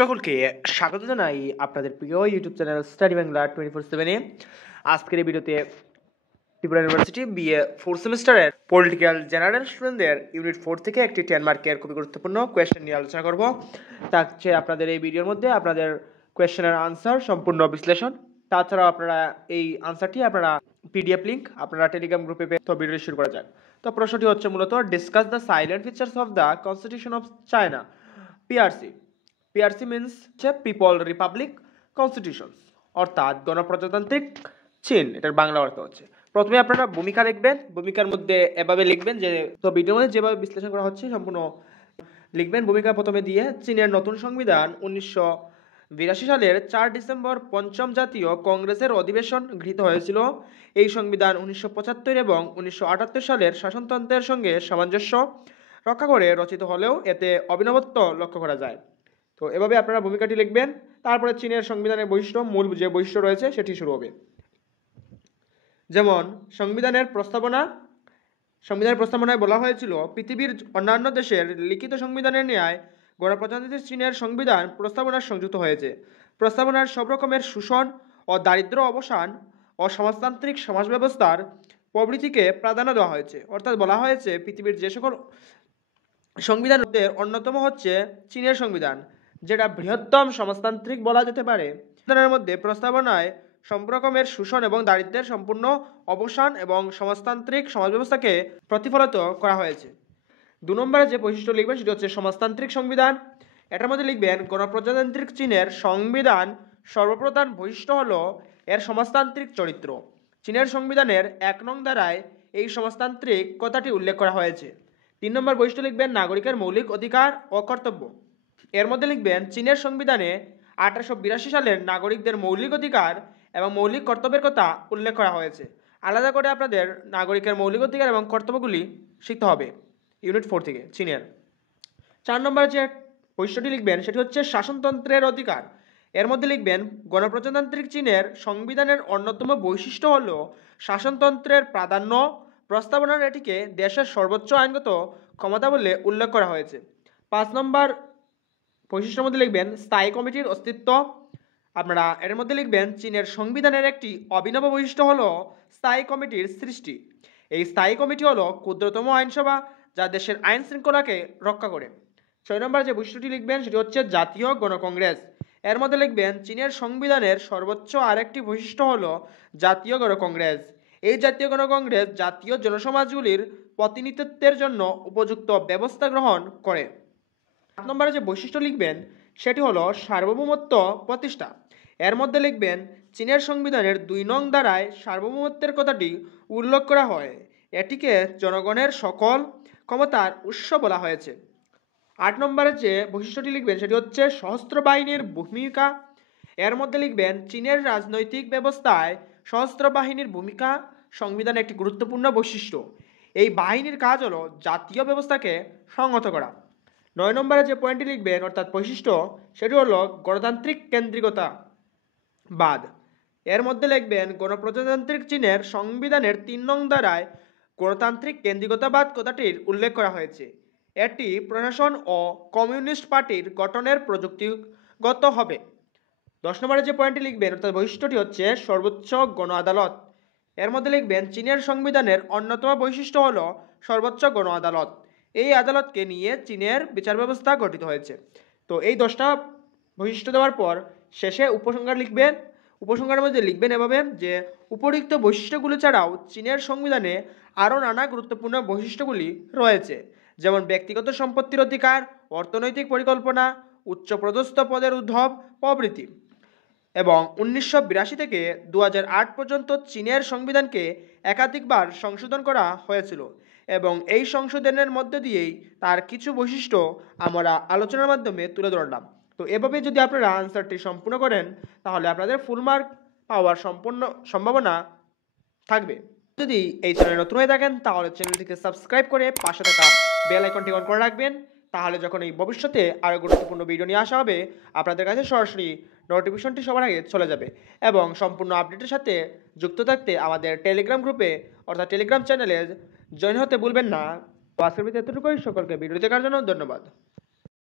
সকলকে স্বাগত জানাই আপনাদের প্রিয় ইউটিউব চ্যানেল স্টাডি বাংলা 24/7-এ। আজকের এই ভিডিওতে ত্রিপুরা ইউনিভার্সিটি বিএ 4 সেমিস্টারের পলিটিক্যাল জেনারেল স্টুডেন্টদের ইউনিট 4 থেকে একটি 10 মার্কের খুবই গুরুত্বপূর্ণ কোয়েশ্চেন নিয়ে আলোচনা করব। থাকছে আপনাদের এই ভিডিওর মধ্যে আপনাদের কোয়েশ্চেনের আনসার সম্পূর্ণ বিশ্লেষণ। তাছাড়াও আপনারা এই আনসারটি আপনারা পিডিএফ লিংক আপনারা টেলিগ্রাম গ্রুপে পেয়ে। তো ভিডিওটি শুরু করা যাক। তো প্রশ্নটি হচ্ছে মূলত discuss the silent features of the constitution of China, PRC. PRC means people Republic constitution, অর্থাৎ গণপ্রজাতান্ত্রিক চীন, এটার বাংলা অর্থ হচ্ছে। প্রথমে আপনারা ভূমিকা লিখবেন, ভূমিকার মধ্যে এভাবে লিখবেন যে, তো ভিডিওর মধ্যে যেভাবে বিশ্লেষণ করা হচ্ছে সম্পূর্ণ লিখবেন। ভূমিকা প্রথমে দিয়ে চীনের নতুন সংবিধান 1982 সালের 4 ডিসেম্বর পঞ্চম জাতীয় কংগ্রেসের অধিবেশন গৃহীত হয়েছিল। এই সংবিধান 1975 এবং 1978 সালের শাসনতন্ত্রের সঙ্গে সামঞ্জস্য রক্ষা করে রচিত হলেও এতে অভিনবত্ব লক্ষ্য করা যায়। তো এভাবে আপনারা ভূমিকাটি লিখবেন। তারপরে চীনের সংবিধানের বৈশিষ্ট্য, মূল যে বৈশিষ্ট্য রয়েছে সেটি শুরু হবে। যেমন সংবিধানের প্রস্তাবনায় বলা হয়েছিল, পৃথিবীর অন্যান্য দেশের লিখিত সংবিধানের ন্যায় গণপ্রজাতন্ত্রী চীনের সংবিধান প্রস্তাবনার সংযুক্ত হয়েছে। প্রস্তাবনার সব রকমের শোষণ ও দারিদ্র অবসান ও সমাজতান্ত্রিক সমাজ ব্যবস্থার প্রভৃতিকে প্রাধান্য দেওয়া হয়েছে। অর্থাৎ বলা হয়েছে পৃথিবীর যে সকল সংবিধানের অন্যতম হচ্ছে চীনের সংবিধান, যেটা বৃহত্তম সমাজতান্ত্রিক বলা যেতে পারে। সংবিধানের মধ্যে প্রস্তাবনায় সব রকমের শোষণ এবং দারিদ্র্যের সম্পূর্ণ অবসান এবং সমাজতান্ত্রিক সমাজ ব্যবস্থাকে প্রতিফলিত করা হয়েছে। 2 নম্বরে যে বৈশিষ্ট্য লিখবেন সেটি হচ্ছে সমাজতান্ত্রিক সংবিধান। এটার মধ্যে লিখবেন, গণপ্রজাতান্ত্রিক চীনের সংবিধান সর্বপ্রধান বৈশিষ্ট্য হলো এর সমাজতান্ত্রিক চরিত্র। চীনের সংবিধানের 1 নং ধারায় এই সমাজতান্ত্রিক কথাটি উল্লেখ করা হয়েছে। 3 নম্বর বৈশিষ্ট্য লিখবেন নাগরিকের মৌলিক অধিকার ও কর্তব্য। এর মধ্যে লিখবেন, চীনের সংবিধানে 1882 সালের নাগরিকদের মৌলিক অধিকার এবং মৌলিক কর্তব্যের কথা উল্লেখ করা হয়েছে। আলাদা করে আপনাদের নাগরিকের মৌলিক অধিকার এবং কর্তব্যগুলি শিখতে হবে ইউনিট 4 থেকে চীনের। 4 নম্বরে যে বৈশিষ্ট্যটি লিখবেন সেটি হচ্ছে শাসনতন্ত্রের অধিকার। এর মধ্যে লিখবেন, গণপ্রজাতান্ত্রিক চীনের সংবিধানের অন্যতম বৈশিষ্ট্য হল শাসনতন্ত্রের প্রাধান্য। প্রস্তাবনার এটিকে দেশের সর্বোচ্চ আইনগত ক্ষমতা বলে উল্লেখ করা হয়েছে। 5 নম্বর বৈশিষ্ট্যের মধ্যে লিখবেন স্থায়ী কমিটির অস্তিত্ব। আপনারা এর মধ্যে লিখবেন, চীনের সংবিধানের একটি অভিনব বৈশিষ্ট্য হলো স্থায়ী কমিটির সৃষ্টি। এই স্থায়ী কমিটি হলো ক্ষুদ্রতম আইনসভা, যা দেশের আইন শৃঙ্খলাকে রক্ষা করে। 6 নম্বর যে বৈশিষ্ট্যটি লিখবেন সেটি হচ্ছে জাতীয় গণকংগ্রেস। এর মধ্যে লিখবেন, চীনের সংবিধানের সর্বোচ্চ আরেকটি বৈশিষ্ট্য হলো জাতীয় গণকংগ্রেস। এই জাতীয় গণকংগ্রেস জাতীয় জনসমাজগুলির প্রতিনিধিত্বের জন্য উপযুক্ত ব্যবস্থা গ্রহণ করে। 7 নম্বরে যে বৈশিষ্ট্য লিখবেন সেটি হলো সার্বভৌমত্ব প্রতিষ্ঠা। এর মধ্যে লিখবেন, চীনের সংবিধানের 2 নং ধারায় সার্বভৌমত্বের কথাটি উল্লেখ করা হয়। এটিকে জনগণের সকল ক্ষমতার উৎস বলা হয়েছে। 8 নম্বরে যে বৈশিষ্ট্যটি লিখবেন সেটি হচ্ছে সশস্ত্র বাহিনীর ভূমিকা। এর মধ্যে লিখবেন, চীনের রাজনৈতিক ব্যবস্থায় সশস্ত্র বাহিনীর ভূমিকা সংবিধানের একটি গুরুত্বপূর্ণ বৈশিষ্ট্য। এই বাহিনীর কাজ হলো জাতীয় ব্যবস্থাকে সংহত করা। 9 নম্বরে যে পয়েন্টটি লিখবেন অর্থাৎ বৈশিষ্ট্য সেটি হলো গণতান্ত্রিক কেন্দ্রিকতা বাদ। এর মধ্যে লিখবেন, গণপ্রজাতান্ত্রিক চীনের সংবিধানের 3 নং ধারায় গণতান্ত্রিক কেন্দ্রিকতাবাদ কথাটির উল্লেখ করা হয়েছে। এটি প্রশাসন ও কমিউনিস্ট পার্টির গঠনের প্রযুক্তিগত হবে। 10 নম্বরে যে পয়েন্টটি লিখবেন অর্থাৎ বৈশিষ্ট্যটি হচ্ছে সর্বোচ্চ গণ আদালত। এর মধ্যে লিখবেন, চীনের সংবিধানের অন্যতম বৈশিষ্ট্য হলো সর্বোচ্চ গণ আদালত। এই আদালতকে নিয়ে চীনের বিচার ব্যবস্থা গঠিত হয়েছে। তো এই 10টা বৈশিষ্ট্য দেওয়ার পর শেষে উপসংহার লিখবেন। উপসংহারের মধ্যে লিখবেন এভাবে যে, উপরিক্ত বৈশিষ্ট্যগুলি ছাড়াও চীনের সংবিধানে আরও নানা গুরুত্বপূর্ণ বৈশিষ্ট্যগুলি রয়েছে, যেমন ব্যক্তিগত সম্পত্তির অধিকার, অর্থনৈতিক পরিকল্পনা, উচ্চপদস্থ পদের উদ্ভব প্রভৃতি। এবং 1982 থেকে 2008 পর্যন্ত চীনের সংবিধানকে একাধিকবার সংশোধন করা হয়েছিল এবং এই সংশোধনের মধ্য দিয়েই তার কিছু বৈশিষ্ট্য আমরা আলোচনার মাধ্যমে তুলে ধরলাম। তো এভাবে যদি আপনারা আনসারটি সম্পূর্ণ করেন তাহলে আপনাদের ফুল মার্ক পাওয়ার সম্পূর্ণ সম্ভাবনা থাকবে। যদি এই চ্যানেলে নতুন হয়ে থাকেন তাহলে চ্যানেলটিকে সাবস্ক্রাইব করে পাশে থাকা বেল আইকনটি অন করে রাখবেন। তাহলে যখন এই ভবিষ্যতে আরও গুরুত্বপূর্ণ ভিডিও নিয়ে আসা হবে আপনাদের কাছে সরাসরি নোটিফিকেশনটি সবার আগে চলে যাবে। এবং সম্পূর্ণ আপডেটের সাথে যুক্ত থাকতে আমাদের টেলিগ্রাম গ্রুপে অর্থাৎ টেলিগ্রাম চ্যানেলে জয়েন হতে ভুলবেন না। আজকের ভিডিও এতটুকুই। সকলকে ভিডিও দেখার জন্য ধন্যবাদ।